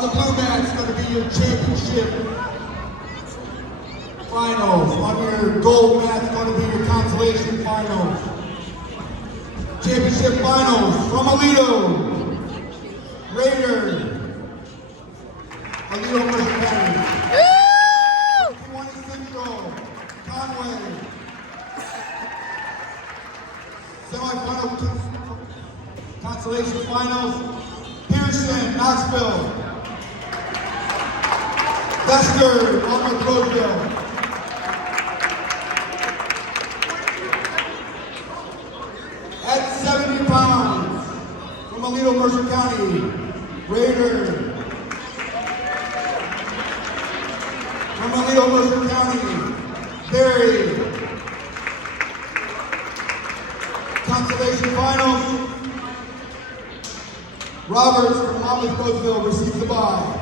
On the blue mat, it's going to be your championship finals. On your gold mat, it's going to be your consolation finals. Championship finals from Aledo, Raider, Aledo Mercer County. Kewanee Central, Conway. Semi-final consolation finals, Pearson, Knoxville. Lester, Monmouth Roseville. At 70 pounds, from Aledo Mercer County, Raider. From Aledo Mercer County, Barry. Consolation finals, Roberts from Monmouth Roseville receives the bye.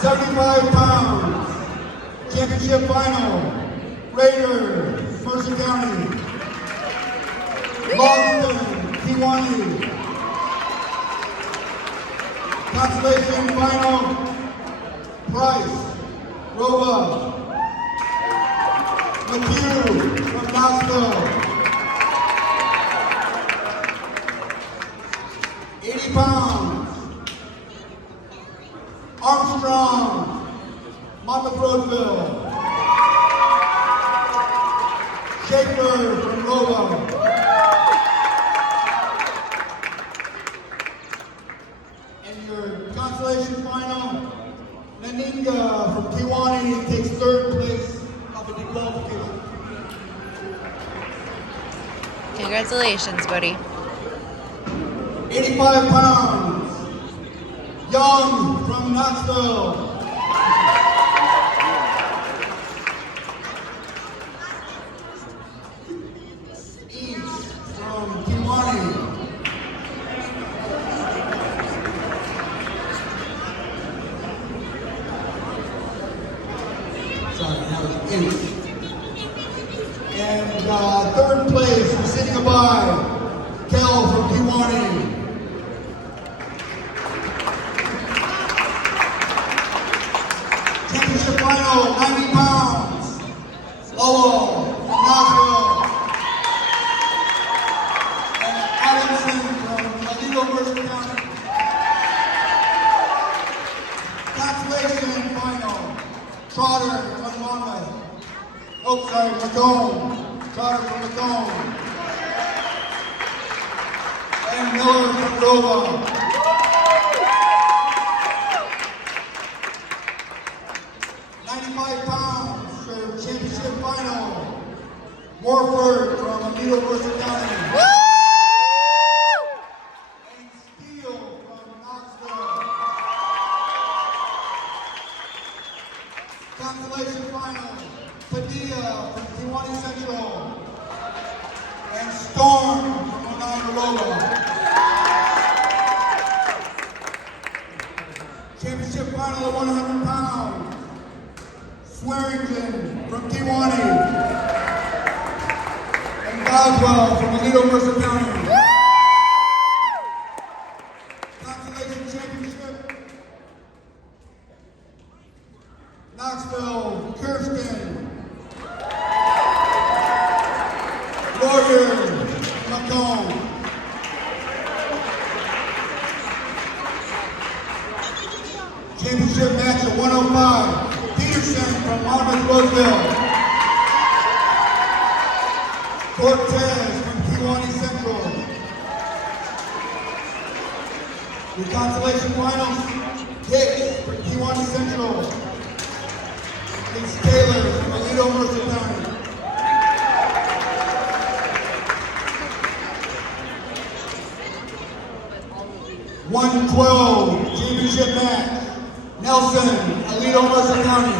£75, championship final, Raider, Mercer County, Lawson, Kewanee. Consolation final, Price, Roba, McHugh from Knoxville. 80 pounds, Armstrong, Monmouth Roseville. Schaefer from Roba. And your consolation final, Naninga from Kewanee takes third place of the dequalification. Congratulations, buddy. 85 pounds, Young from Knoxville. East from Kewanee. Sorry, that was East. And third place, receiving a bye, Kel from Kewanee. Championship final, 90 pounds, Lowell from Knoxville. And Adamson from Aledo Mercer County. Consolation final, Trotter from Monmouth. Oh, sorry, McComb. Trotter from McComb. And Miller from Roba. £95 for championship final, Morford from Aledo Mercer County. And Steele from Knoxville. Consolation final, Padilla from Kewanee Central. And Storm from Oneida. Championship final at 100 pounds. Swearingen from Kewanee. And Boswell from Aledo Mercer County. Consolation championship, Knoxville, Kirsten. Warrior, Macomb. Championship match at 105. Peterson from Monmouth Roseville. Cortez from Kewanee Central. The consolation finals, Hicks from Kewanee Central. It's Taylor from Aledo Mercer County. $112 championship match. Nelson, Aledo Mercer County.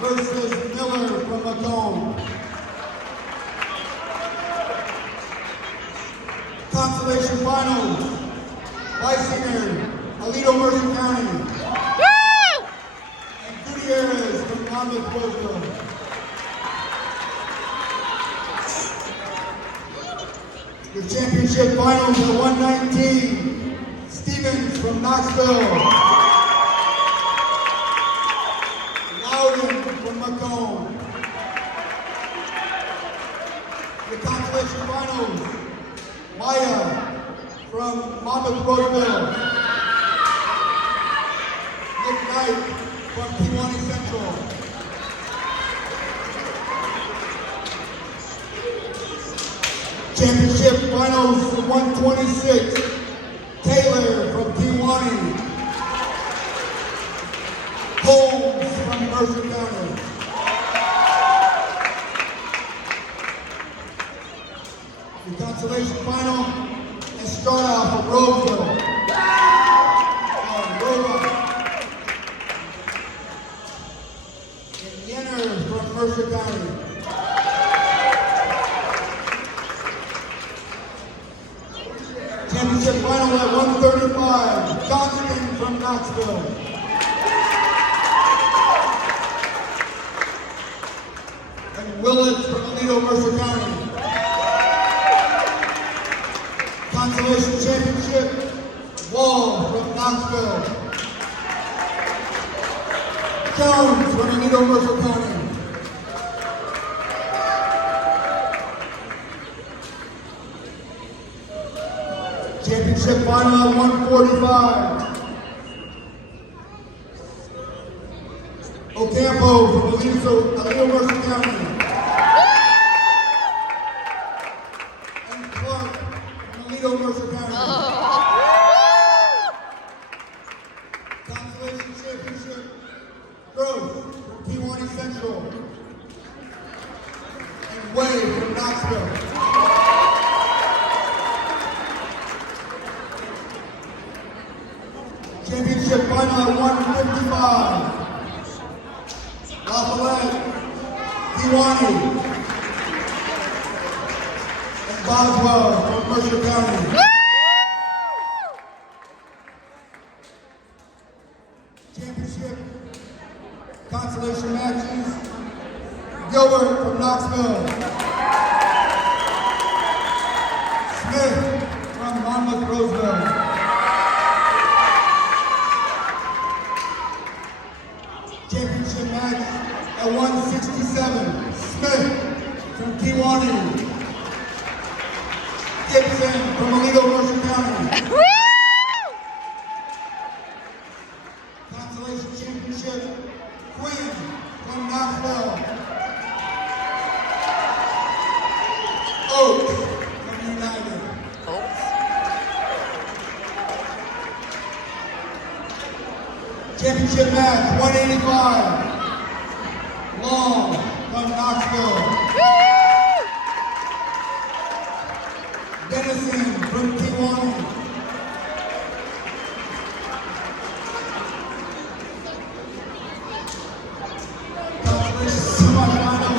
Versus Miller from Macomb. Consolation finals, Weisinger, Aledo Mercer County. And Gutierrez from Monmouth Roseville. Championship Finals at 119. Stevens from Knoxville. Loudon from Macomb. The Consolation Finals. Maya from Monmouth Roseville. Nick Knight from Pewaukee Central. Championship Finals 126. Taylor from Pewaukee. Holmes from Mercer County. The consolation final, Estrada from Roseville. Rova. And Yenner from Mercer County. Championship final at 135, Johnston from Knoxville. And Willits from Aledo, Mercer County. Consolation Championship, Wall from Knoxville. Jones from Aledo, Mercer County. Championship final at 145. Ocampo from Aledo, Mercer County. And Clark from Aledo, Mercer County. Consolation Championship, Gross from Pewaukee Central. And Way from Knoxville. Championship final at 155. Lafayette, Pewaukee, and Boswell from Mercer County. Championship consolation matches. Gilbert from Knoxville. Smith from Monmouth Roseville. Championship match at 167. Smith from Pewaukee. Gibson from Aledo, Mercer County. Consolation Championship, Quinn from Knoxville. Oaks from United. Championship match, 185. Long from Knoxville. Dennison from Pewaukee. Consolation semifinal,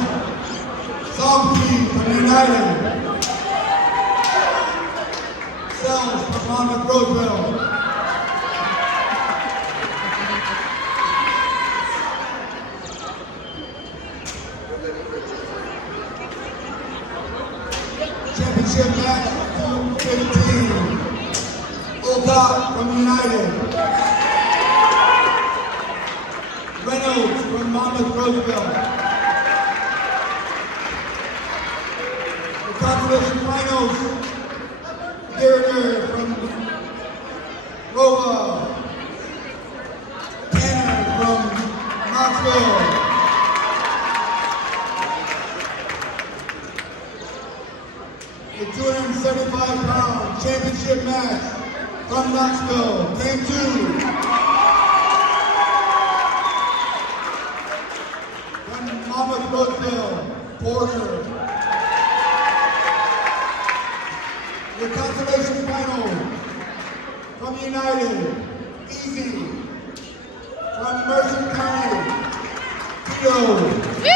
Zomke from United. Sells from Monmouth Roseville. Championship match 215. Olcott from United. Reynolds from Monmouth Roseville. The consolation finals. Gardner from Rova. Tanner from Knoxville. The 275-pound championship match from Knoxville came to from Monmouth Roseville, Porter. The consolation final from United, Easy from Mercer County, Tito.